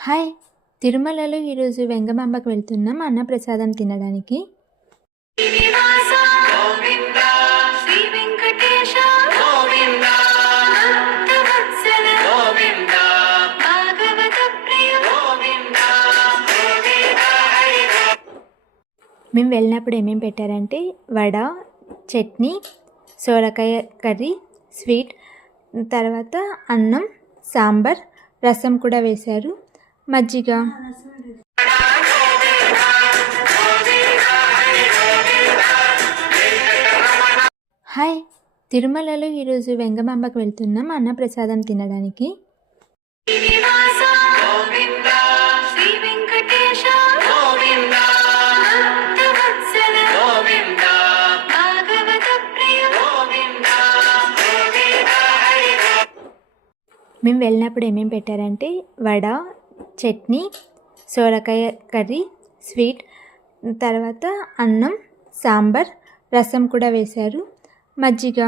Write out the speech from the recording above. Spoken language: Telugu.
హాయ్! తిరుమలలో ఈరోజు వెంగమాంబకు వెళ్తున్నాం అన్నప్రసాదం తినడానికి. శ్రీనివాస గోవింద శ్రీ వెంకటేశ గోవింద భక్తవత్సల గోవింద భాగవత ప్రియ గోవింద గోవింద హరి. మేము వెళ్ళినప్పుడు ఏమేమి పెట్టారంటే వడ, చట్నీ, సోరకాయ కర్రీ, స్వీట్, తర్వాత అన్నం, సాంబార్, రసం కూడా వేశారు, మజ్జిగ. హాయ్! తిరుమలలో ఈరోజు వెంగమాంబకు వెళ్తున్నాం అన్నప్రసాదం తినడానికి. శ్రీనివాస గోవింద శ్రీ వెంకటేశ గోవింద భక్తవత్సల గోవింద భాగవత ప్రియ గోవింద గోవింద హరి. మేము వెళ్ళినప్పుడు ఏమేమి పెట్టారంటే వడ, చట్నీ, సోరకాయ కర్రీ, స్వీట్, తర్వాత అన్నం, సాంబార్, రసం కూడా వేశారు, మజ్జిగ.